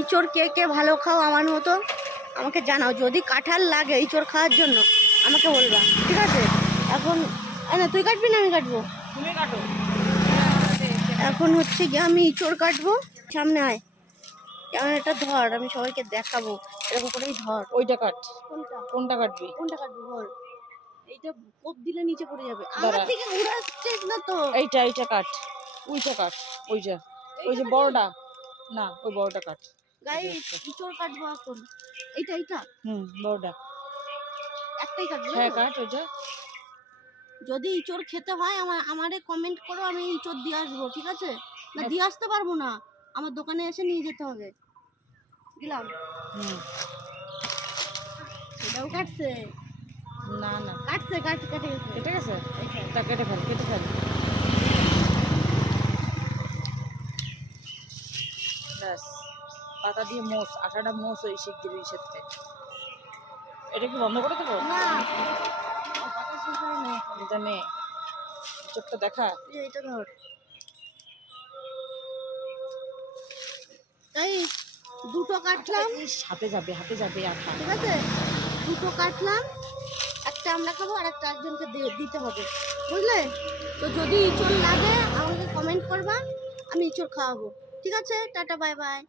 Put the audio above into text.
ইঁচড় কে কে ভালো খাও আমার মতো আমাকে জানাও। যদি কাঁঠাল লাগে ইঁচড় খাওয়ার জন্য আমাকে বলবা, ঠিক আছে? এখন না তুই কাটবি না আমি কাটবো? তুমি কাটো। এখন হচ্ছে গিয়ে আমি ইঁচড় কাটবো। সামনে আয়, ক্যামেরাটা ধর, আমি সবাইকে দেখাবো। এরকম করেই ধর। ওইটা কাট। কোনটা কোনটা কাটবি? কোনটা কাটবো বল? এইটা কোপ দিলে নিচে পড়ে যাবে। আমার দাঁড়া। থেকে উড়াচ্ছিস না তো? এইটা কাট। ওইটা কাট। ওইটা ওই যে বড়টা না, ওই বড়টা কাট। গাইস ইঁচড় কাটবো এখন। এইটা বড়টা। একটাই কাটবো। হ্যাঁ কাট ওইটা। যদি ইঁচড় খেতে হয় আমারে কমেন্ট করো, আমি ইঁচড় দিয়ে আসবো, ঠিক আছে? না দিয়ে আসতে পারবো না, আমার দোকানে এসে নিয়ে যেতে হবে। দিলাম। এটাও কাটছে? না না কাটছে কাটছে কেটে গেছে। কেটে গেছে। তা কেটে ফেল, কেটে ফেল। ব্যাস, পাতা দিয়ে মোষ, আটাটা মোষ ওই শিগগিরই সাথে। এটা কি বন্ধ করে দেবো? না পাতা শেষ হয় না। এটা নে, চোখটা দেখা। এইটা ধর। তাই দুটো কাটলাম। হাতে যাবে, হাতে যাবে আঠা। ঠিক আছে, দুটো কাটলাম, একটা আমরা খাবো আর একটা একজনকে দিতে হবে, বুঝলে? তো যদি ইঁচড় লাগে আমাকে কমেন্ট করবা, আমি ইঁচড় খাওয়াবো, ঠিক আছে? Tata bye bye.